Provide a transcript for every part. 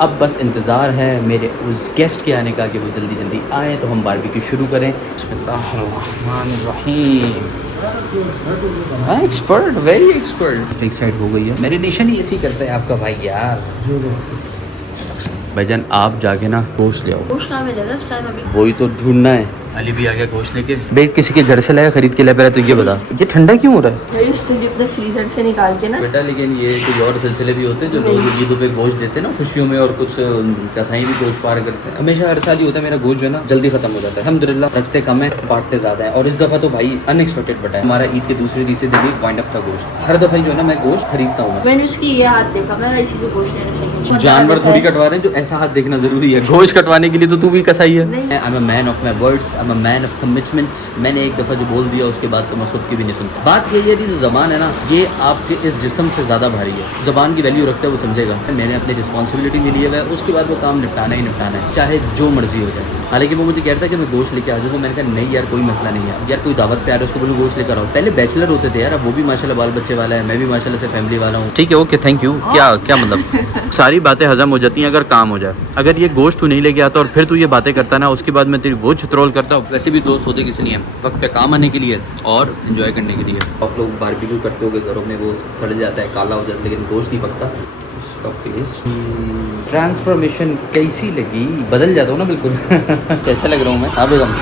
अब बस इंतज़ार है मेरे उस गेस्ट के आने का कि वो जल्दी जल्दी आए तो हम बारबेक्यू शुरू करें। हाँ, एक्सपर्ट, वेरी एक्सपर्ट। एक साइड हो गई है, मैरिनेशन ही ऐसी करता है आपका भाई यार। भाईजान आप जाके ना गोश्त ले आओ। गोश्त कहाँ मिलेगा इस टाइम अभी? वही तो ढूंढना है। अली भी आ गया गोश्त लेके। भाई किसी के घर से लाया खरीद के लाया? पहले तो ये बता, ये ठंडा क्यों हो रहा है? इसलिए अपने फ्रीजर से निकाल के ना बेटा, लेकिन ये कोई और सिलसिले भी होते हैं जो लोग ईदों पे गोश्त देते हैं ना खुशियों में, और कुछ कसाई भी गोश्त पार करते हैं। हमेशा हर साल ही होता है मेरा गोश्त जो है ना जल्दी खत्म हो जाता है। अल्हम्दुलिल्लाह रखते कम है, बांटते ज्यादा है। और इस दफा तो भाई अनएक्सपेक्टेड बटा है। हमारा ईद के दूसरे तीसरे दिन ही वाइंड अप था गोश्त। हर दफा जो है ना मैं गोश्त खरीदता हूँ। मैंने उसकी ये हाथ देखा, मैं इसी से गोश्त लेना चाहिए। जानवर थोड़ी कटवा रहे हैं जो ऐसा हाथ देखना जरूरी है। गोश्त कटवाने के लिए तो तू भी कसाई है। I am a man of my words, I am a man of commitment. मैंने एक दफ़ा जो बोल दिया उसके बाद तो मैं खुद की भी नहीं सुनता। बात यही है कि जो ज़बान है ना ये आपके इस जिस्म से ज़्यादा भारी है। ज़बान की वैल्यू रखता है वो समझेगा। मैंने अपनी रिस्पॉन्सिबिलिटी मिली है उसके बाद वो काम निपटाना ही निपटाना है, चाहे जो मर्जी हो जाए। हालांकि वो मुझे कहता है कि मैं गोश्त लेके आ जाऊँ, मैंने कहा नहीं यार कोई मसला नहीं है यार, कोई दावत पे आ रहा है उसको बोलो गोश्त लेकर आओ। पहले बैचलर होते थे यार, अब वो भी माशाल्लाह बाल बच्चे वाला है, मैं भी माशाल्लाह से फैमिली वाला हूँ। ठीक है, ओके, थैंक यू। क्या क्या मतलब सारी बातें हजम हो जाती हैं अगर काम हो जाए। अगर ये गोश्त तू नहीं लेके आता और फिर तू ये बातें करता ना, उसके बाद मैं तेरी वो चित्रोल करता हूँ। वैसे भी दोस्त होते किसी नहीं है, वक्त पे काम आने के लिए और इन्जॉय करने के लिए। आप लोग बारबेक्यू करते होगे घरों में, वो सड़ जाता है, काला हो जाता है, लेकिन गोश्त नहीं पकता। उसका फेस ट्रांसफॉर्मेशन कैसी लगी? बदल जाता हूँ ना बिल्कुल। कैसा लग रहा हूँ मैं? हाँ बेगम,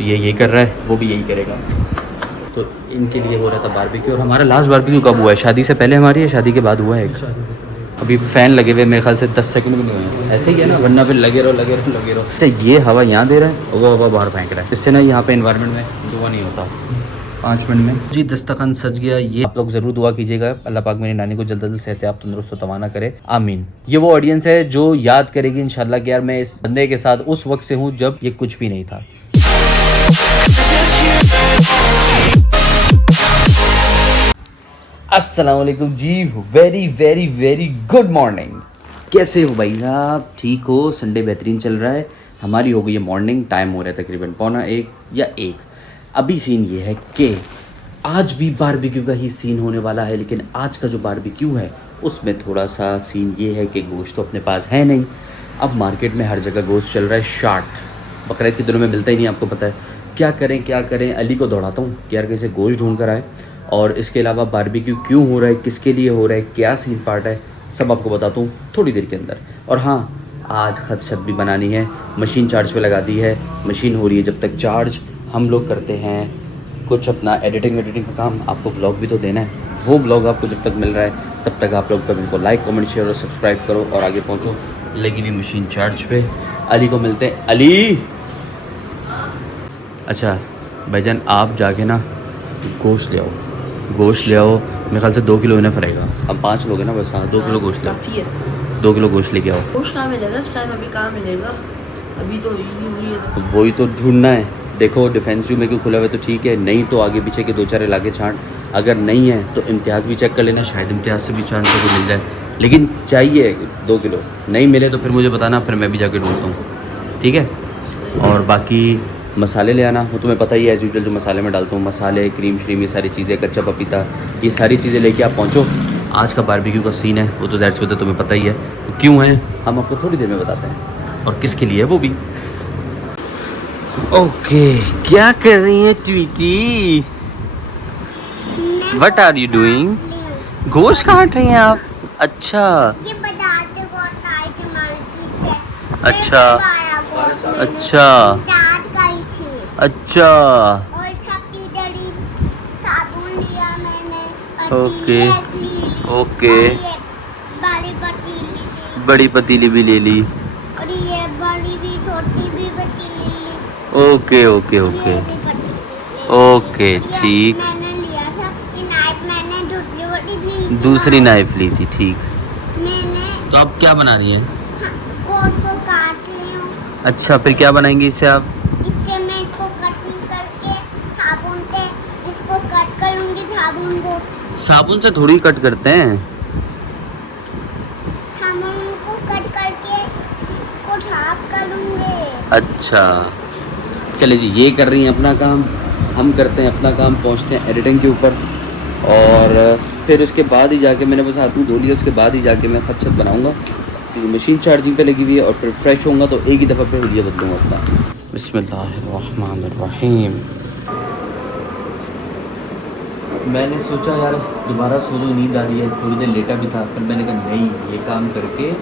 ये यही कर रहा है, वो भी यही करेगा। तो इनके लिए हो रहा था बारबेक्यू। और हमारा लास्ट बारबेक्यू कब हुआ है? शादी से पहले हमारी है, शादी के बाद हुआ है एक। अभी फ़ैन लगे हुए मेरे ख्याल से 10 सेकंड भी नहीं हुए हैं। ऐसे ही है ना, वरना फिर लगे रहो लगे रहो लगे रहो। अच्छा, ये हवा यहाँ दे रहा है, वो हवा बाहर फेंक रहा है। इससे ना यहाँ पे इन्वायरमेंट में धुआं नहीं होता। 5 मिनट में जी दस्तरखान सज गया। ये आप लोग ज़रूर दुआ कीजिएगा, अल्लाह पाक मेरी नानी को जल्द अज जल्द सेहतयाब तंदुरुस्त तवाना करे, आमीन। ये वो ऑडियंस है जो याद करेगी इंशाल्लाह कि यार मैं इस बंदे के साथ उस वक्त से हूँ जब ये कुछ भी नहीं था। अस्सलाम वालेकुम जी, very very very good morning. कैसे हो भाई साहब? ठीक हो? संडे बेहतरीन चल रहा है। हमारी हो गई है मॉर्निंग, टाइम हो रहा है तकरीबन 12:45 या 1। अभी सीन ये है कि आज भी बारबेक्यू का ही सीन होने वाला है, लेकिन आज का जो बारबेक्यू है उसमें थोड़ा सा सीन ये है कि गोश्त तो अपने पास है नहीं। अब मार्केट में हर जगह गोश्त चल रहा है शार्ट, बकरीद के दिनों में मिलता ही नहीं, आपको पता है। क्या करें? अली को दौड़ाता हूँ कि यार कैसे गोश्त ढूंढ कर आए, और इसके अलावा बारबेक्यू क्यों हो रहा है, किसके लिए हो रहा है, क्या सीन पार्ट है, सब आपको बताता हूँ थोड़ी देर के अंदर। और हाँ, आज खत शत भी बनानी है, मशीन चार्ज पे लगा दी है। मशीन हो रही है जब तक चार्ज, हम लोग करते हैं कुछ अपना एडिटिंग का काम। आपको व्लॉग भी तो देना है, वो व्लॉग आपको जब तक मिल रहा है तब तक आप लोग कभी को लाइक कमेंट शेयर और सब्सक्राइब करो और आगे पहुँचो। लगी हुई मशीन चार्ज पे, अली को मिलते हैं। अली, अच्छा भाईजान आप जाके ना गोश्त ले आओ, गोश्त ले आओ। मेरे ख्याल से 2 किलो इनफ रहेगा, हम 5 लोग हैं ना बस। हाँ 2 किलो गोश्त ले आओ, 2 किलो गोश्त लेके आओ। गोश्त कहाँ मिलेगा इस टाइम अभी? कहाँ मिलेगा अभी? तो वही तो ढूंढना है। देखो डिफेंसिव में क्यों खुला हुआ है तो ठीक है, नहीं तो आगे पीछे के 2-4 इलाके छांट। अगर नहीं है तो इम्तियाज़ भी चेक कर लेना, शायद इम्तियाज़ से भी चांस है कि मिल जाए। लेकिन चाहिए 2 किलो, नहीं मिले तो फिर मुझे बताना, फिर मैं भी जाके ढूंढता हूँ, ठीक है। और बाकी मसाले ले आना, वो तुम्हें पता ही है एज़ यूजुअल जो मसाले में डालता हूँ, मसाले क्रीम श्रीम ये सारी चीज़ें, कच्चा पपीता, ये सारी चीज़ें लेके आप पहुँचो। आज का बारबेक्यू का सीन है वो तो ज़ाहिर सी बात है तुम्हें पता ही है, तो क्यों है हम आपको थोड़ी देर में बताते हैं, और किसके लिए है वो भी। ओके, क्या कर रही है Tweety? What are you doing? गोश्त काट रही हैं आप? अच्छा अच्छा अच्छा अच्छा, ओके ओके, बड़ी पतीली भी ले ली, और ये बड़ी भी छोटी भी पतीली। ओके ओके ओके ओके, ठीक। मैंने लिया था ये नाइफ, मैंने दूसरी वाली ली थी, दूसरी नाइफ ली थी, ठीक। मैंने तो अब क्या बना रही हैं? कोट को काट ली हूँ। अच्छा, फिर क्या बनाएंगे इससे आप? इससे मैं इसको कटिंग करके साबुन से इसको कट करूँगी। साबुन को साबुन से थोड़ी कट करते हैं, साबुन को कट करके इसको साफ करूँगे। अच्छा चले जी, ये कर रही हैं अपना काम, हम करते हैं अपना काम, पहुंचते हैं एडिटिंग के ऊपर। और फिर उसके बाद ही जाके मैंने बस हाथ मुँह धो लिया, उसके बाद ही जाके मैं खत छत बनाऊँगा। मशीन चार्जिंग पे लगी हुई है और फिर फ्रेश होऊंगा तो एक ही दफ़ा पे हुलिया बदलूँगा अपना। बिस्मिल्लाहिर्रहमानिर्रहीम। मैंने सोचा यार दोबारा सो जो, नींद आ रही है, थोड़ी देर लेटा भी था, पर मैंने कहा नहीं, ये काम करके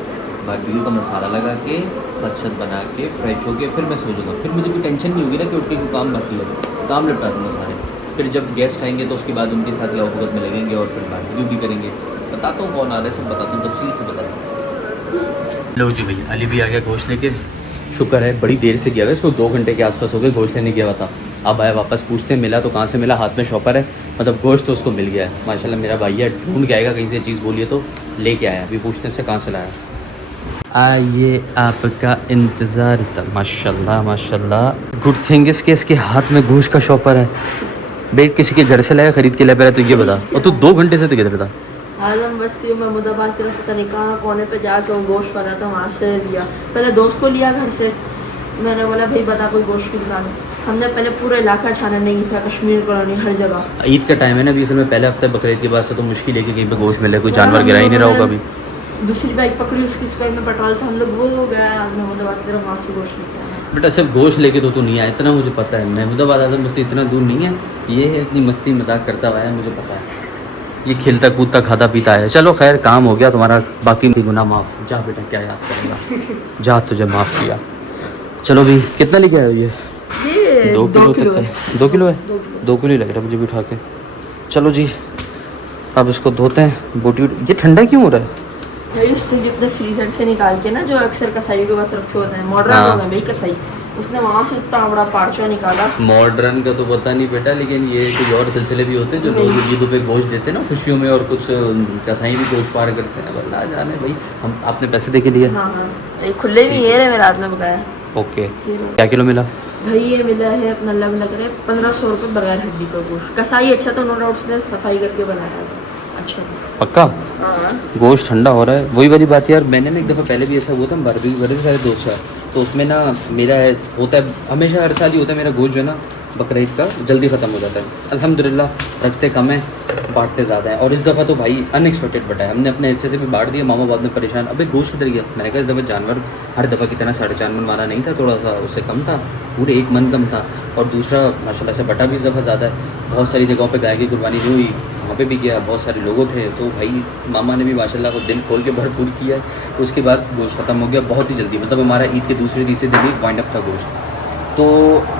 बारबेक्यू का मसाला लगा के खत छत बना के फ्रेश हो के फिर मैं सो जाऊँगा। फिर मुझे कोई टेंशन नहीं होगी ना कि उठ के कोई काम बाकी है, काम निपटा दूँगा सारे। फिर जब गेस्ट आएंगे तो उसके बाद उनके साथ यावत में लगेंगे और फिर बारबेक्यू भी करेंगे। बताता हूँ कौन आ रहा है, सब बताता हूँ, तफसील से बताता हूँ। लो जी भैया, अली भी आ गया गोश्त लेके। शुक्र है बड़ी देर से गया था, इसको 2 घंटे के आसपास हो गए गोश्त लेने गया हुआ था। अब आया वापस, पूछते मिला तो कहाँ से मिला, हाथ में शॉपर है, मतलब गोश्त तो उसको मिल गया है माशाल्लाह। मेरा भाई है, ढूंढ के आएगा कहीं से चीज़ बोलिए तो लेके आया। अभी पूछते से कहाँ से लाया। आइए आपका इंतज़ार था। माशाल्लाह माशाल्लाह, गुड थिंग इसके इसके हाथ में गोश्त का शॉपर है। बेट किसी के घर से लाया खरीद के लाया, पहले तो ये बता। और तू 2 घंटे से तो किधर था? आजम बस्ती में मुदाबाद की तरफ पता नहीं कहाँ कोने पे जाके वो गोश्त बना था, वहाँ से लिया। पहले दोस्त को लिया घर से, मैंने बोला भाई बता कोई गोश्त की दुकान है। हमने पहले पूरा इलाका छाना नहीं था, कश्मीर कॉलोनी हर जगह। ईद का टाइम है ना अभी, असल में पहले हफ्ते बकरीद के बाद से तो मुश्किल है कि कहीं पे गोश्त मिले, कोई जानवर गिरा ही नहीं रहा होगा अभी। दूसरी बाइक पकड़ी, उसकी बाइक में पेट्रोल था, हम लोग वो गया महमूदाबाद की तरफ, वहाँ से गोश्त लेके आया। बेटा सिर्फ गोश्त लेके तो तू नहीं आया, इतना मुझे पता है। महमूदाबाद आजम बस्ती इतना दूर नहीं है, ये है इतनी मस्ती मजाक करता हुआ है, मुझे पता है। ये खेलता कूदता खाता पीता है। चलो खैर काम हो गया तुम्हारा, बाकी गुनाह माफ़। जा बेटा क्या याद करेगा, जा तुझे माफ़ किया। चलो भी कितना लेके आए हो ये? 2 किलो तक है। 2 किलो है, 2 किलो ही लग रहा है मुझे भी उठा के। चलो जी अब इसको धोते हैं। बोटी ये ठंडा क्यों हो रहा है? उसने अपने फ्रीजर से निकाल के ना, जो अक्सर कसाई के पास रखे होते हैं, मॉडर्न में भाई कसाई, उसने वहाँ से इतना बड़ा पार्चा निकाला। मॉडर्न का तो पता नहीं बेटा, लेकिन ये कोई और सिलसिले भी होते हैं जो लोग ईदों पे गोश्त देते हैं ना खुशियों में, और कुछ कसाई भी गोश्त पार करते हैं। अल्लाह जाने भाई, हम आपने पैसे दे के लिए। हाँ हाँ, ये खुले भी है मेरे हाथ में पकाया। ओके, क्या किलो मिला भाई? ये मिला है अपना अल्लाह मिला करे 1500 रुपये बगैर हड्डी का गोश्त। कसाई अच्छा तो नो डाउट उसने सफाई करके बनाया था। अच्छा पक्का? हाँ। गोश्त ठंडा हो रहा है, वही वाली बात यार। मैंने ना एक दफ़ा पहले भी ऐसा हुआ था, बारबेक्यू करे थे सारे दोस्त यार, तो उसमें ना मेरा होता है हमेशा, हर साल ही होता है, मेरा गोश्त जो है ना बकरीद का जल्दी ख़त्म हो जाता है। अल्हम्दुलिल्लाह रखते कम है, बांटते ज़्यादा है। और इस दफ़ा तो भाई अनएक्सपेक्टेड बटा है, हमने अपने हिस्से से भी बांट दिया। मामा बाद में परेशान, अबे गोश्त किधर गया? मैंने कहा इस दफ़ा जानवर हर दफ़ा की तरह 4.5 मन वाला नहीं था, थोड़ा सा उससे कम था, पूरे 1 मन कम था। और दूसरा माशाल्लाह से बटा भी इस दफ़ा ज़्यादा है। बहुत सारी जगहों पे गाय की कुर्बानी जो हुई वहाँ पे भी गया, बहुत सारे लोगों थे, तो भाई मामा ने भी माशाल्लाह को दिल खोल के भरपूर किया। उसके बाद गोश्त ख़त्म हो गया बहुत ही जल्दी, मतलब हमारा ईद के दूसरे तीसरे दिन ही वाइंड अप था गोश्त। तो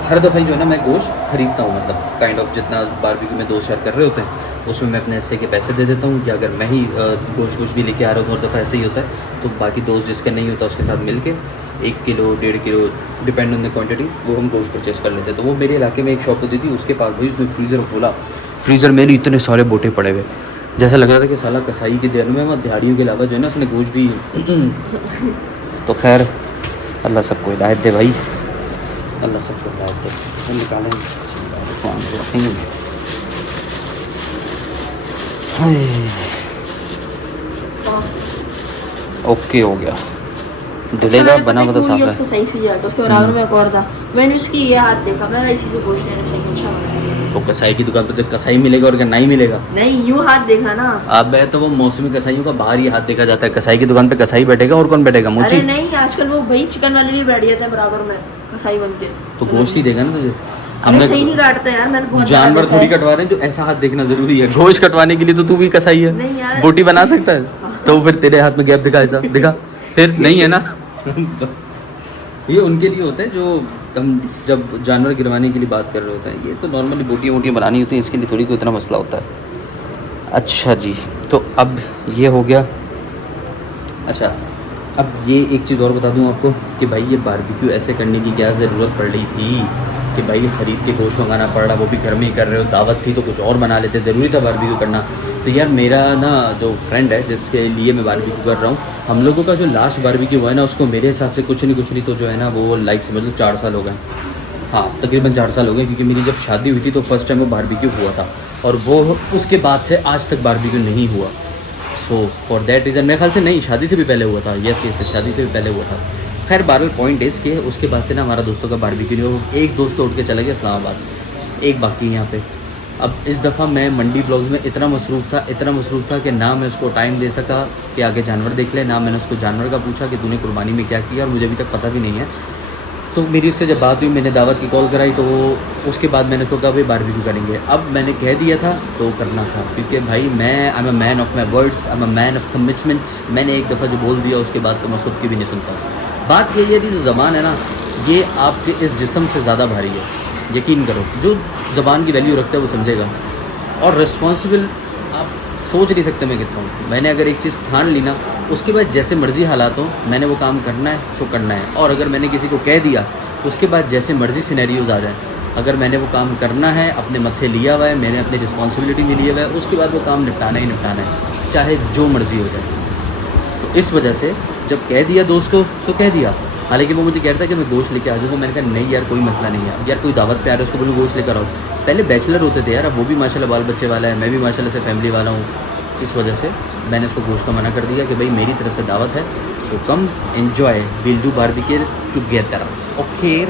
हर दफ़ा जो है ना मैं गोश्त ख़रीदता हूँ, मतलब काइंड ऑफ जितना बारबेक्यू में 2 शेयर कर रहे होते हैं उसमें मैं अपने हिस्से के पैसे दे देता हूँ, कि अगर मैं ही गोश्त वोश्त भी लेके आ रहा हूँ तो हर दफ़ा ऐसे ही होता है। तो बाकी दोस्त जिसका नहीं होता उसके साथ मिल के 1 kilo 1.5 kilo depend on the quantity वो हम गोश्त परचेस कर लेते हैं। तो वो मेरे इलाके में एक शॉप होती थी, उसके पास भाई उसने फ्रीज़र खोला, फ्रीज़र में इतने सारे बोटे पड़े हुए, जैसा लग रहा था कि साला कसाई के देर में वहाँ दिहाड़ियों के अलावा जो है ना उसने गोश्त भी तो खैर अल्लाह सबको हिदायत दे भाई, अल्लाह सबको हिदायत दे। तो निकालें ओके हो गया, डलेगा बना मतलब साफ है। उसका सही से जाएगा, उसके बराबर में एक और था, मैंने उसकी ये हाथ देखा, मैंने इसी से गोश्त लेना चाहिए, अच्छा बनाया। तो कसाई की दुकान पर तो कसाई मिलेगा और क्या नहीं मिलेगा? नहीं यूँ हाथ देखा ना। अब है तो वो मौसमी कसाईयों का बाहर ही हाथ देखा जाता है, कसाई की दुकान पे कसाई बैठेगा और कौन बैठेगा? मोची? अरे नहीं, आजकल वो भाई चिकन वाले भी बैठ जाते हैं बराबर में कसाई बन के। तो गोश्त ही देगा ना तुझे। हमने सही नहीं काटते यार, मैंने बहुत जानवर थोड़ी कटवा रहे हैं, जो ऐसा हाथ देखना जरूरी है। गोश्त कटवाने के लिए तो तू भी कसाई है, नहीं यार। बोटी बना सकता है, तो फिर तेरे हाथ में गैप दिखा, ऐसा दिखा फिर नहीं है ना। ये उनके लिए होता है जो हम जब जानवर गिरवाने के लिए बात कर रहे होते हैं, ये तो नॉर्मली बोटियाँ वोटियाँ बनानी होती हैं, इसके लिए थोड़ी कोई इतना मसला होता है। अच्छा जी, तो अब ये हो गया। अच्छा अब ये एक चीज़ और बता दूं आपको कि भाई ये बारबेक्यू ऐसे करने की क्या ज़रूरत पड़ रही थी कि भाई ख़रीद के गोश्त मंगाना पड़ रहा, वो भी घर में ही कर रहे हो। दावत थी तो कुछ और बना लेते, ज़रूरी था बारबेक्यू करना। तो यार मेरा ना जो फ्रेंड है जिसके लिए मैं बारबेक्यू कर रहा हूँ, हम लोगों का जो लास्ट बारबेक्यू हुआ है ना, उसको मेरे हिसाब से कुछ नहीं तो जो है ना वो लाइक समझ लो 4 साल हो गए। हाँ तकरीबन 4 साल हो गए, क्योंकि मेरी जब शादी हुई थी तो फर्स्ट टाइम वो बारबेक्यू हुआ था, और वो उसके बाद से आज तक बारबेक्यू नहीं हुआ। सो फॉर दैट रीज़न मेरे ख्याल से नहीं, शादी से भी पहले हुआ था। यस शादी से भी पहले हुआ था। खैर बारल पॉइंट इस के उसके बाद से ना हमारा दोस्तों का बारबेक्यू नहीं हुआ। एक दोस्त तो उठ के चला गया इस्लामाबाद, एक बाकी यहाँ पे। अब इस दफ़ा मैं मंडी ब्लॉग्स में इतना मसरूफ़ था कि ना मैं उसको टाइम दे सका कि आगे जानवर देख ले, ना मैंने उसको जानवर का पूछा कि तूने कुर्बानी में क्या किया, और मुझे अभी तक पता भी नहीं है। तो मेरी उससे जब बात हुई, मैंने दावत की कॉल कराई, तो वो उसके बाद मैंने उसको कहा भाई बारबेक्यू करेंगे। अब मैंने कह दिया था तो करना था, क्योंकि भाई मैं I am a man of my words, I am a man of commitments. मैंने एक दफ़ा जो बोल दिया उसके बाद तो मैं खुद की भी नहीं सुनता। बात यही है कि जो ज़बान है ना, ये आपके इस जिस्म से ज़्यादा भारी है। यकीन करो, जो ज़बान की वैल्यू रखता है वो समझेगा। और रिस्पॉन्सिबल आप सोच नहीं सकते मैं कितना हूँ। मैंने अगर एक चीज़ ठान ली ना, उसके बाद जैसे मर्ज़ी हालात हो मैंने वो काम करना है, सो करना है। और अगर मैंने किसी को कह दिया, उसके बाद जैसे मर्ज़ी सिनेरियोज़ आ जाए, अगर मैंने वो काम करना है, अपने मत्थे लिया हुआ है, मैंने अपनी रिस्पॉन्सिबिलिटी में लिया हुआ है, उसके बाद वो काम निपटाना ही निपटाना है, चाहे जो मर्ज़ी हो जाए। तो इस वजह से जब कह दिया दोस्त को तो कह दिया। हालांकि वो मुझे कहता है कि मैं गोश्त लेके आ जाऊँ, तो मैंने कहा नहीं यार कोई मसला नहीं है। यार कोई दावत पे आ रहा है उसको बोलूँ गोश्त लेकर आओ। पहले बैचलर होते थे यार, अब वो भी माशाल्लाह बाल बच्चे वाला है, मैं भी माशाल्लाह से फैमिली वाला हूँ। इस वजह से मैंने उसको गोश्त का मना कर दिया कि भाई मेरी तरफ से दावत है, so come enjoy, will do barbecue together. Okay,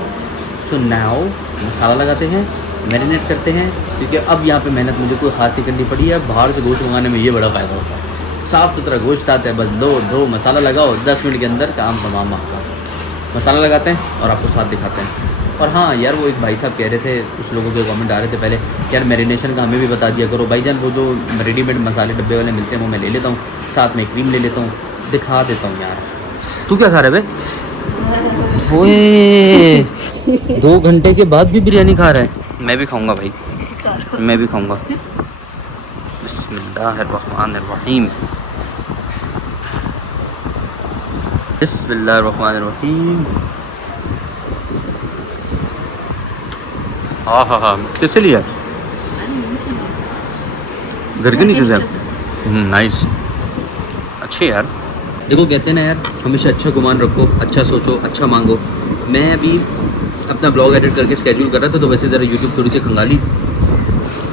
so now मसाला लगाते हैं, मैरिनेट करते हैं, क्योंकि अब यहाँ पे मेहनत मुझे कोई ख़ास नहीं करनी पड़ी है। बाहर से गोश्त मंगाने में ये बड़ा फ़ायदा होता है, साफ़ सुथरा गोश्त आता है, बस लो धो मसाला लगाओ, 10 मिनट के अंदर काम तमाम आपका। मसाला लगाते हैं और आपको स्वाद दिखाते हैं। और हाँ यार, वो एक भाई साहब कह रहे थे, कुछ लोगों के कमेंट आ रहे थे पहले, यार मैरिनेशन का हमें भी बता दिया करो। भाईजान वो जो रेडीमेड मसाले डब्बे वाले मिलते हैं वो मैं ले लेता हूँ, साथ में क्रीम ले लेता हूँ, दिखा देता हूँ यार। तू क्या खा रहा है भाई? ओए 2 घंटे के बाद भी बिरयानी खा रहा है। मैं भी खाऊंगा भाई, मैं भी खाऊंगा। बिस्मिल्लाहिर्रहमानिर्रहीम, बिस्मिल्लाहिर्रहमानिर्रहीम। हाँ हाँ हाँ, किससे लिया? घर के नीचे से। नाइस, अच्छे यार। देखो कहते हैं ना यार, हमेशा अच्छा गुमान रखो, अच्छा सोचो, अच्छा मांगो। मैं अभी अपना ब्लॉग एडिट करके स्केड्यूल कर रहा था, तो वैसे ज़रा यूट्यूब थोड़ी सी खंगाली,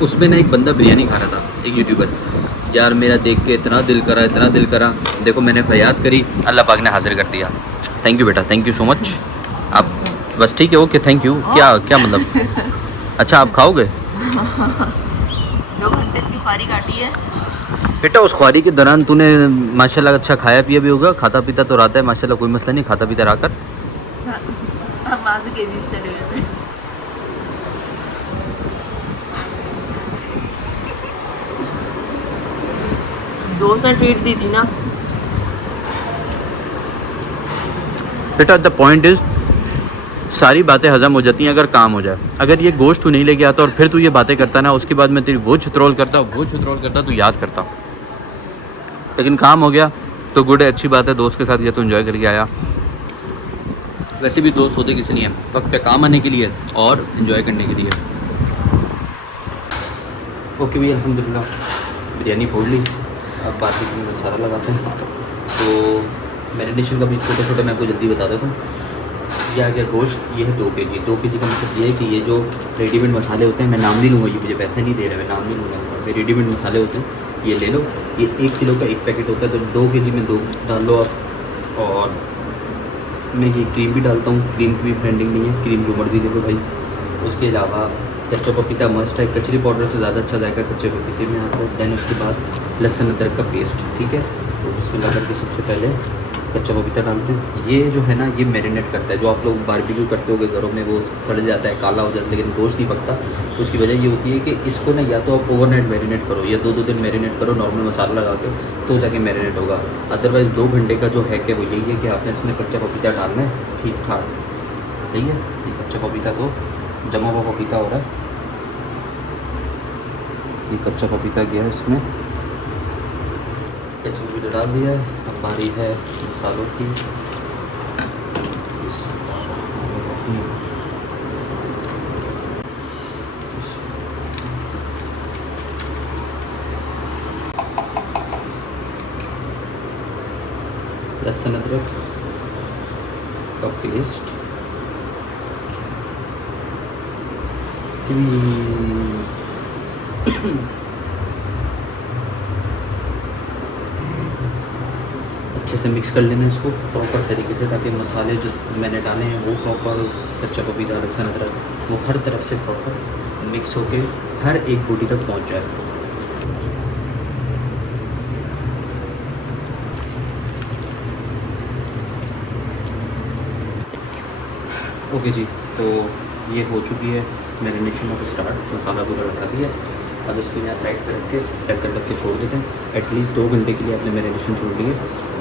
उसमें ना एक बंदा बिरयानी खा रहा था, एक यूट्यूबर। यार मेरा देख के इतना दिल करा, इतना दिल करा। देखो मैंने फरियाद करी, अल्लाह पाक ने हाजिर कर दिया। थैंक यू बेटा, थैंक यू सो मच। आप बस ठीक है, ओके, थैंक यू। क्या क्या मतलब? अच्छा आप खाओगे? 2 घंटे की ख्वारी काटी है बेटा। उस ख्वारी के दौरान तूने माशाल्लाह अच्छा खाया पिया भी होगा, खाता पीता तो रहता है माशाल्लाह, कोई मसला नहीं, खाता पीता रहा कर। हम वहाँ से केबी चले गए थे। दोस्त ने ट्रीट दी थी ना। बेटा द पॉइंट इज़, सारी बातें हज़म हो जाती हैं अगर काम हो जाए। अगर ये गोश्त तू नहीं लेके आता और फिर तू ये बातें करता ना, उसके बाद मैं तेरी वो छुट्रोल करता तू याद करता। लेकिन काम हो गया तो गुड है, अच्छी बात है, दोस्त के साथ गया तो एंजॉय करके आया। वैसे भी दोस्त होते किसी नहीं है, वक्त पे काम आने के लिए और एंजॉय करने के लिए। ओके भैया, अल्हम्दुलिल्लाह बिरयानी फोड़ ली। अब बारबेक्यू में मसाला लगाते हैं। तो मैरिनेशन का भी छोटा छोटा मैं आपको जल्दी बता देता हूँ। ये आ गया गोश्त, ये है 2 kg। 2 kg का मतलब ये है कि ये जो रेडीमेड मसाले होते हैं, मैं नाम नहीं लूँगा, ये मुझे पैसे नहीं दे रहे, मैं नाम नहीं लूँगा। ये रेडीमेड मसाले होते हैं, ये ले लो। ये 1 किलो का 1 पैकेट होता है, तो 2 kg में 2 डाल लो आप। और मैं ये क्रीम भी डालता हूँ, क्रीम की भी ब्रांडिंग नहीं है, क्रीम जो मर्ज़ी ले लो भाई। उसके अलावा कच्चा पपीता मस्ट है, कचरी पाउडर से ज़्यादा अच्छा जाएगा कच्चे पपीते में आता है। दैन उसके बाद लहसुन अदरक का पेस्ट, ठीक है। तो उसमें लगा के सबसे पहले कच्चा पपीता डालते हैं। ये जो है ना, ये मैरिनेट करता है। जो आप लोग बारबेक्यू करते होगे घरों में, वो सड़ जाता है, काला हो जाता है, लेकिन गोश्त नहीं पकता। उसकी वजह ये होती है कि इसको ना या तो आप ओवरनाइट मैरिनेट करो या 2-2 दिन मैरिनेट करो नॉर्मल मसाला लगा के, तो जाके मैरिनेट होगा। अदरवाइज़ 2 घंटे का जो है कि वो यही है कि आपने इसमें कच्चा पपीता डालना है, ठीक ठाक, सही है। ये कच्चा पपीता तो जमा हुआ पपीता हो रहा है, ये कच्चा पपीता गया है इसमें, कच्चा पपीता डाल दिया है। अब बारी है मसालों की। लहसुन अदरक का पेस्ट, अच्छे से मिक्स कर लेना इसको प्रॉपर तरीके से, ताकि मसाले जो मैंने डाले हैं वो प्रॉपर, कच्चा पपीता लहसुन अदरक वो हर तरफ से प्रॉपर मिक्स होके हर एक बूटी तक पहुंच जाए। ओके जी, तो ये हो चुकी है मैरिनेशन ऑफ स्टार्ट। मसाला पूरा लगा दिया। अब इसको यहाँ साइड पर रख के ढक्कन रख के छोड़ देते हैं। एटलीस्ट 2 घंटे के लिए आपने मैरिनेशन छोड़ दी है।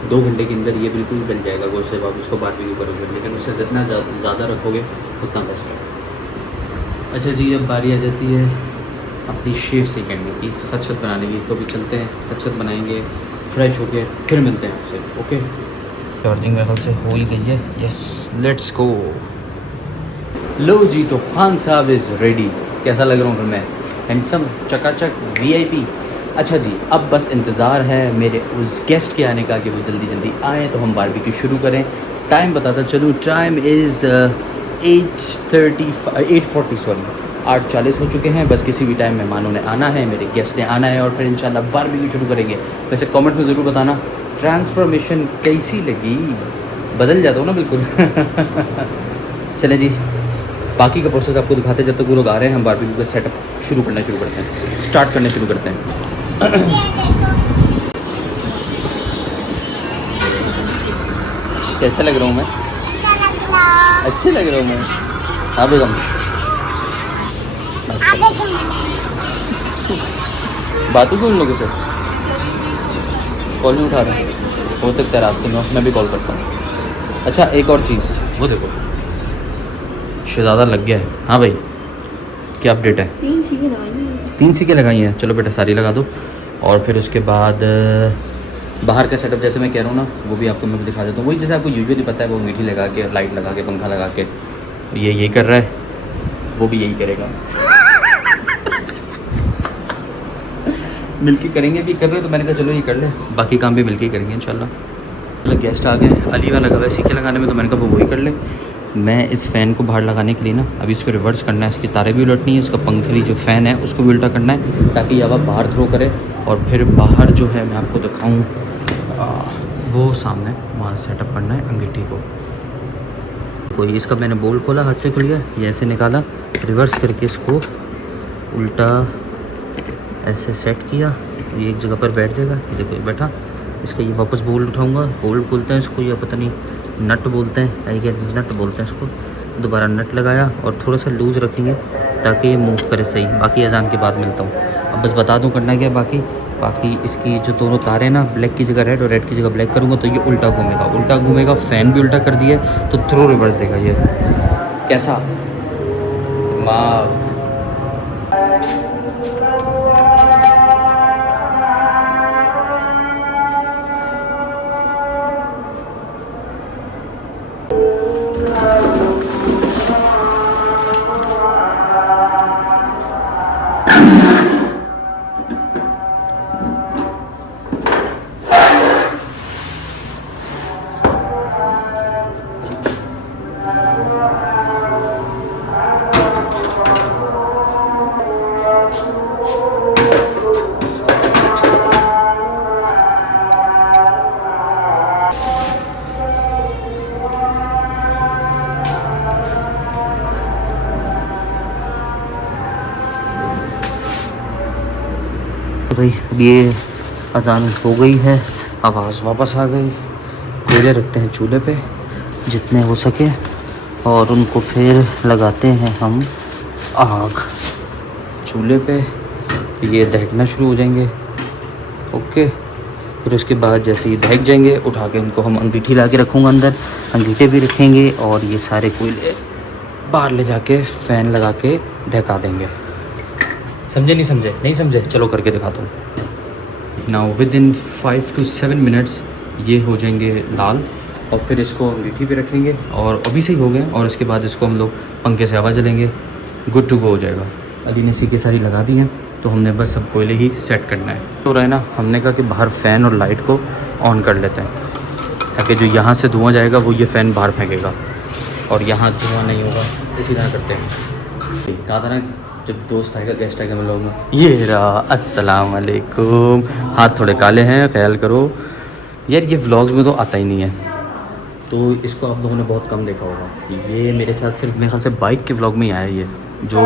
2 घंटे के अंदर ये बिल्कुल गल जाएगा गोश्त। जब आप उसको बारबेक्यू करोगे, लेकिन उससे जितना ज़्यादा रखोगे उतना बेस्ट है। अच्छा जी, अब बारी आ जाती है अपनी शेफ से करने की, खदशत बनाने की। तो अभी चलते हैं, खदशत बनाएंगे, फ्रेश होके फिर मिलते हैं आपसे। ओके, चार्जिंग मेरे ख्याल से हो ही गई है। Yes, let's go. लो जी, तो खान साहब इज़ रेडी। कैसा लग रहा हूँ फिर मैं? हैंडसम, चकाचक, VIP। अच्छा जी, अब बस इंतज़ार है मेरे उस गेस्ट के आने का कि वो जल्दी जल्दी आएँ तो हम बारबेक्यू शुरू करें। टाइम बताता चलूँ, टाइम इज़ 8:40 सॉरी 8:40 हो चुके हैं। बस किसी भी टाइम मेहमानों ने आना है, मेरे गेस्ट ने आना है और फिर इंशाल्लाह बारबेक्यू शुरू करेंगे। वैसे कमेंट में ज़रूर बताना ट्रांसफॉर्मेशन कैसी लगी। बदल जाता हूँ ना बिल्कुल। चले जी, बाकी का प्रोसेस आपको दिखाते हैं। जब तक वो लोग आ रहे हैं हम बारबेक्यू का सेटअप शुरू करना शुरू करते हैं, स्टार्ट करना शुरू करते हैं। ये देखो कैसा लग रहा हूँ मैं? अच्छा लग रहा। अच्छे लग रहा हूँ मैं? हाँ बेगम, आगे चलो। बात ही क्यों उन लोगों से? कॉल नहीं उठा रहे, हो सकता है रास्ते में हो, मैं भी कॉल करता हूँ। अच्छा, एक और चीज़, वो देखो शहज़ादा लग गया है। हाँ भाई, क्या अपडेट है? 3 सीखें लगाई 3 सीखें लगाई हैं। चलो बेटा, सारी लगा दो। और फिर उसके बाद बाहर का सेटअप जैसे मैं कह रहा हूँ ना, वो भी आपको मैं दिखा देता हूँ। वही जैसे आपको यूजुअली पता है, वो मीठी लगा के, लाइट लगा के, पंखा लगा के, ये यही कर रहा है, वो भी यही करेगा। मिलके करेंगे। भी कर रहे हो तो मैंने कहा चलो ये कर ले, बाकी काम भी मिलके ही करेंगे इंशाल्लाह। मतलब गेस्ट आ गए, अली वाला लगा हुआ है सीखे लगाने में, तो मैंने कहा वो वही कर ले। मैं इस फ़ैन को बाहर लगाने के लिए ना, अभी इसको रिवर्स करना है, इसकी तारें भी उलटनी है, इसका पंखली जो फ़ैन है उसको भी उल्टा करना है, ताकि हवा बाहर थ्रो करे। और फिर बाहर जो है मैं आपको दिखाऊँ, वो सामने वहाँ सेटअप करना है अंगीठी को। कोई इसका मैंने बोल्ट खोला, हाथ से खुल गया, ये ऐसे निकाला, रिवर्स करके इसको उल्टा ऐसे सेट किया, ये एक जगह पर बैठ जाएगा। देखो ये बैठा। इसका ये वापस बोल्ट उठाऊंगा, बोल्ट बोलते हैं इसको, या पता नहीं नट बोलते हैं, आई गेस नट बोलते हैं इसको। दोबारा नट लगाया और थोड़ा सा लूज़ रखेंगे ताकि ये मूव करे सही। बाकी अजान के बाद मिलता हूँ। अब बस बता दूँ करना क्या। बाकी इसकी जो दोनों तारें ना, ब्लैक की जगह रेड और रेड की जगह ब्लैक करूँगा तो ये उल्टा घूमेगा। फ़ैन भी उल्टा कर दिया तो थ्रो रिवर्स देगा। ये कैसा दिमाग। भाई अब ये अजान हो गई है, आवाज़ वापस आ गई। कोयले रखते हैं चूल्हे पे जितने हो सके और उनको फिर लगाते हैं हम आग चूल्हे पे। ये दहकना शुरू हो जाएंगे। ओके, फिर उसके बाद जैसे ही दहक जाएंगे उठा के इनको हम अंगीठी ला के रखूँगा अंदर, अंगीठे भी रखेंगे और ये सारे कोयले बाहर ले जाके फ़ैन लगा के दहका देंगे। समझे नहीं समझे? नहीं समझे? चलो करके दिखाता हूँ। Now with in 5 to 7 minutes ये हो जाएंगे लाल और फिर इसको अंगीठी पे रखेंगे और अभी से ही हो गए। और इसके बाद इसको हम लोग पंखे से हवा जलेंगे, गुड टू गो हो जाएगा। अली ने सीखे सारी लगा दी हैं तो हमने बस सब कोयले ही सेट करना है। तो रहा है ना, हमने कहा कि बाहर फ़ैन और लाइट को ऑन कर लेते हैं ताकि जो यहाँ से धुआं जाएगा वो ये फ़ैन बाहर फेंकेगा और यहाँ धुआं नहीं होगा। इसी तरह करते हैं। कहा था ना, जब दोस्त आएगा, गेस्ट आएगा, मैं लोग ये रहा, अस्सलाम वालेकुम। हाथ थोड़े काले हैं, ख्याल करो यार। ये व्लॉग्स में तो आता ही नहीं है, तो इसको आप लोगों ने बहुत कम देखा होगा। ये मेरे साथ सिर्फ मेरे ख्याल से बाइक के व्लॉग में ही आया ये। जो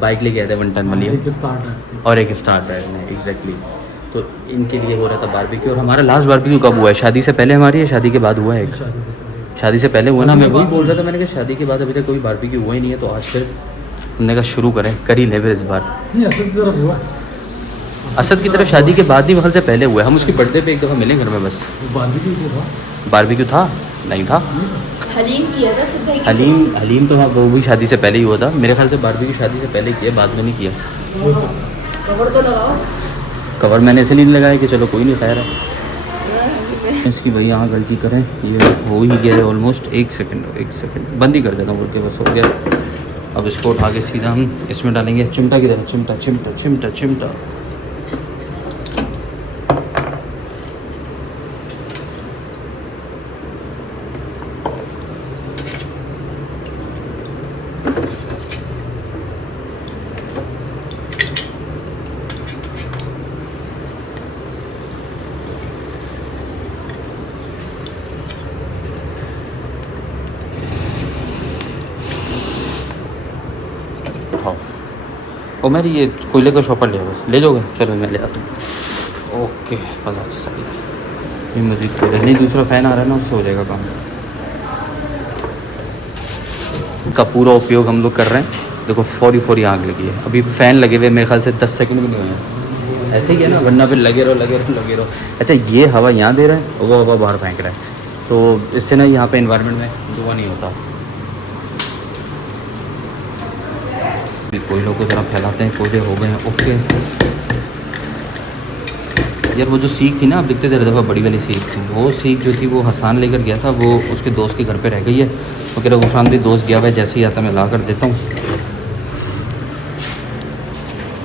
बाइक लेके आए थे 1 टन वाली एक इफ्तार टाइप और एक इफ्तार ब्राइड में एग्जैक्टली। तो इनके लिए हो रहा था बारबेक्यू। और हमारा लास्ट बारबेक्यू कब हुआ है? शादी से पहले हमारी या शादी के बाद हुआ है? एक शादी से पहले शादी से पहले हुआ ना। मैं वही बोल रहा था, मैंने कहा शादी के बाद अभी तक कोई बारबेक्यू हुआ ही नहीं है, तो आज फिर हमने कहा शुरू करें, कर ही ले फिर इस बार। नहीं असल की तरफ हुआ असद की तरफ शादी के बाद नहीं, मखल से पहले हुआ है। हम उसकी बर्थडे पे एक दफ़ा मिले घर में बस। वो बारबेक्यू को था बारबेक्यू था? नहीं था। हलीम किया था सिद्ध भाई की हलीम तो हाँ वो भी शादी से पहले ही हुआ था मेरे ख्याल से। बारबेक्यू शादी से पहले किया, बाद में नहीं किया। वो सब कवर तो लगाओ। कवर मैंने ऐसे नहीं लगाया कि चलो कोई नहीं, खैर है इसकी। भाई यहाँ गलती करें, ये हो ही गया है ऑलमोस्ट। एक सेकंड बंद ही कर देता हूँ बोल के, बस हो गया। अब इसको उठा के सीधा हम इसमें डालेंगे चिमटा की तरह। चिमटा चिमटा चिमटा चिमटा। उठाओ। ओ मेरी ये कोयले का शॉपर ले बस, ले जाओगे? चलो मैं ले आता हूँ। ओके बस अच्छा सही है। ये मजीद कोयले नहीं, दूसरा फ़ैन आ रहा है ना, उससे हो जाएगा काम। का पूरा उपयोग हम लोग कर रहे हैं। देखो फौरी आग लगी है। अभी फ़ैन लगे हुए मेरे ख्याल से 10 सेकंड भी नहीं हुए हैं। ऐसे ही है ना, वरना फिर लगे रहो। अच्छा ये हवा यहाँ दे रहा है और वो हवा बाहर फेंक रहा है, तो इससे ना यहाँ पे इन्वायरमेंट में धुआं नहीं होता। कोयलों को जरा फैलाते हैं। कोयले हो गए हैं ओके। यार वो जो सीख थी ना, आप दिखते थे दफ़ा बड़ी वाली सीख, वो सीख जो थी वो हसान लेकर गया था, वो उसके दोस्त के घर पे रह गई है। वो कह रहा गुफरान भी दोस्त गया हुआ है, जैसे ही आता मैं ला कर देता हूँ।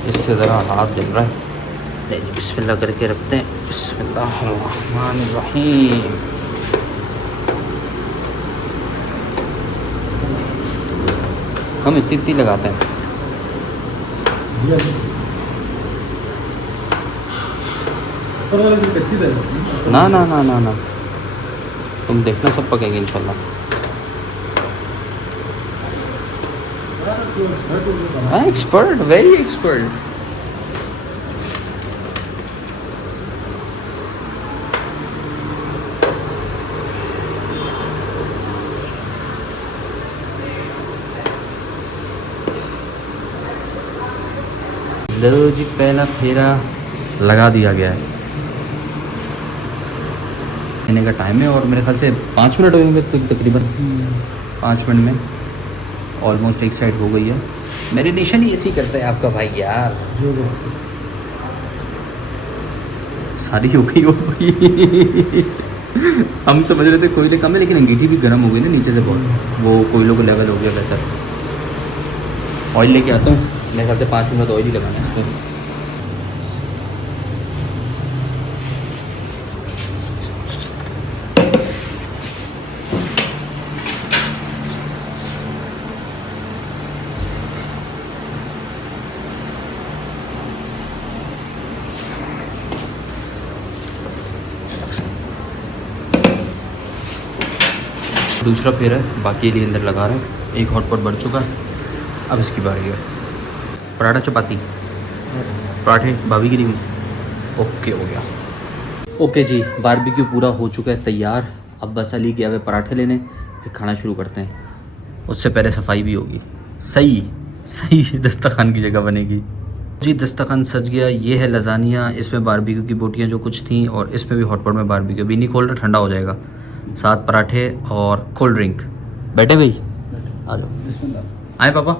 इससे ज़रा हाथ जल रहा है। नहीं बिस्मिल्लाह करके रखते हैं। बिस्मिल्लाहिर्रहमानिर्रहीम। हम इतनी लगाते हैं। दिया पर वाला भी कच्ची था ना तुम देखना सब पकेंगे इंशाल्लाह। हाँ एक्सपर्ट, वेरी एक्सपर्ट। लो जी पहला फेरा लगा दिया गया है। लेने का टाइम है और मेरे ख्याल से 5 मिनट होंगे तकरीबन। 5 मिनट में ऑलमोस्ट एक साइड हो गई है। मैरिनेशन ही ऐसी करता है आपका भाई यार। सारी हो गई हो भाई। हम समझ रहे थे कोयले कम है, लेकिन अंगीठी भी गर्म हो गई ना नीचे से बहुत। वो कोयलों का लेवल हो गया बेहतर। ऑयल लेके आता हूँ, मेरे ख्याल से 5 मिनट ऑयल ही लगाना है इसमें। दूसरा फेरा है, बाकी लिए अंदर लगा रहे हैं। एक हॉटपॉट बढ़ चुका है, अब इसकी बारी है। पराठा चपाती, पराठे भाभी गिरी। ओके हो गया। ओके जी, बारबेक्यू पूरा हो चुका है तैयार। अब बस अली गया हुआ पराठे लेने, फिर खाना शुरू करते हैं। उससे पहले सफाई भी होगी। सही दस्तरखान की जगह बनेगी जी। दस्तरखान सज गया। ये है लजानिया, इसमें बारबेक्यू की बोटियाँ जो कुछ थी, और इसमें भी हॉटपॉट में बारबेक्यू। अभी नहीं खोल रहा, ठंडा हो जाएगा। साथ पराठे और कोल्ड ड्रिंक। बैठे भाई, आ जाओ। आए पापा,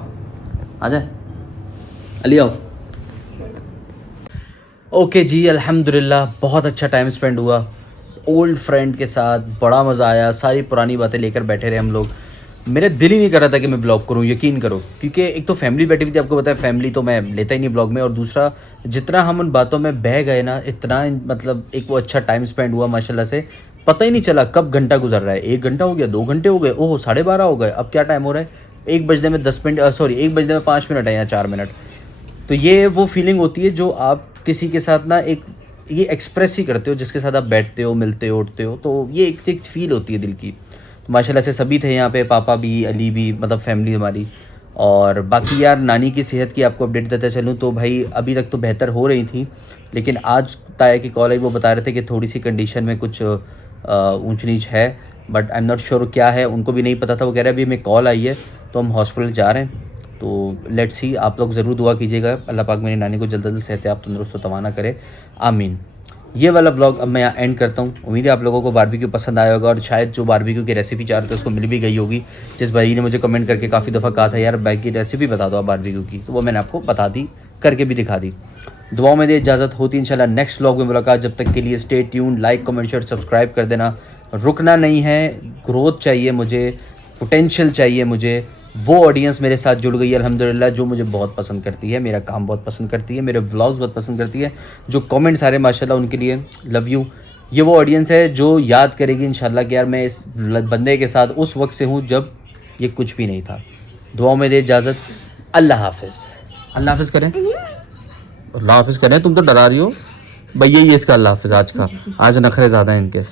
आ जाए। अली आओ। ओके जी, अल्हम्दुलिल्लाह बहुत अच्छा टाइम स्पेंड हुआ ओल्ड फ्रेंड के साथ। बड़ा मज़ा आया। सारी पुरानी बातें लेकर बैठे रहे हम लोग। मेरा दिल ही नहीं कर रहा था कि मैं ब्लॉग करूं, यकीन करो, क्योंकि एक तो फैमिली बैठी हुई थी, आपको पता है फैमिली तो मैं लेता ही नहीं ब्लॉग में, और दूसरा जितना हम उन बातों में बह गए ना, इतना मतलब एक वो अच्छा टाइम स्पेंड हुआ माशाल्लाह से। पता ही नहीं चला कब घंटा गुजर रहा है। 1 घंटा हो गया, 2 घंटे हो गए, ओह 12:30 हो गए। अब क्या टाइम हो रहा है? 1 बजने में 10 मिनट, सॉरी 1 बजने में 5 मिनट है या 4 मिनट। तो ये वो फीलिंग होती है जो आप किसी के साथ ना एक ये एक्सप्रेस ही करते हो, जिसके साथ आप बैठते हो, मिलते हो, उठते हो, तो ये एक फील होती है दिल की। तो माशाल्लाह से सभी थे यहाँ पे, पापा भी, अली भी, मतलब फैमिली हमारी। और बाकी यार नानी की सेहत की आपको अपडेट देता चलूँ तो भाई अभी तक तो बेहतर हो रही थी, लेकिन आज ताया की कॉल आई, वो बता रहे थे कि थोड़ी सी कंडीशन में कुछ ऊंच नीच है, but I am not sure क्या है, उनको भी नहीं पता था। वो कह रहे अभी हमें कॉल आई है तो हम हॉस्पिटल जा रहे हैं, तो लेट्स सी। आप लोग ज़रूर दुआ कीजिएगा, अल्लाह पाक मेरी नानी को जल्द से जल्द सेहत तंदुरुस्त व तवाना करे, आमीन। ये वाला व्लॉग अब मैं यहाँ एंड करता हूँ। उम्मीद है आप लोगों को बारबेक्यू पसंद आया होगा, और शायद जो बारबेक्यू की रेसिपी चाह रहे थे उसको मिल भी गई होगी। जिस भाई ने मुझे कमेंट करके काफ़ी दफ़ा कहा था यार भाई की रेसिपी बता दो आप बारबेक्यू की, तो वो मैंने आपको बता दी, करके भी दिखा दी। दुआओं में दे इजाज़त, होती इंशाल्लाह नेक्स्ट व्लॉग में मुलाकात। जब तक के लिए stay tune, like comment share subscribe कर देना। रुकना नहीं है, ग्रोथ चाहिए मुझे, पोटेंशियल चाहिए मुझे। वो ऑडियंस मेरे साथ जुड़ गई है अल्हम्दुलिल्लाह, जो मुझे बहुत पसंद करती है, मेरा काम बहुत पसंद करती है, मेरे व्लॉग्स बहुत पसंद करती है, जो कमेंट्स आ रहे हैं माशाल्लाह उनके लिए लव यू। ये वो ऑडियंस है जो याद करेगी इंशाल्लाह कि यार मैं इस बंदे के साथ उस वक्त से हूँ जब ये कुछ भी नहीं था। दुआओं में दे इजाज़त, अल्लाह हाफिज़। अल्लाह हाफिज़ करें, अल्लाह हाफिज़ करें। तुम तो डरा रही हो भैया, ये इसका अल्लाह हाफिज़ आज का, आज नखरे ज़्यादा हैं इनके।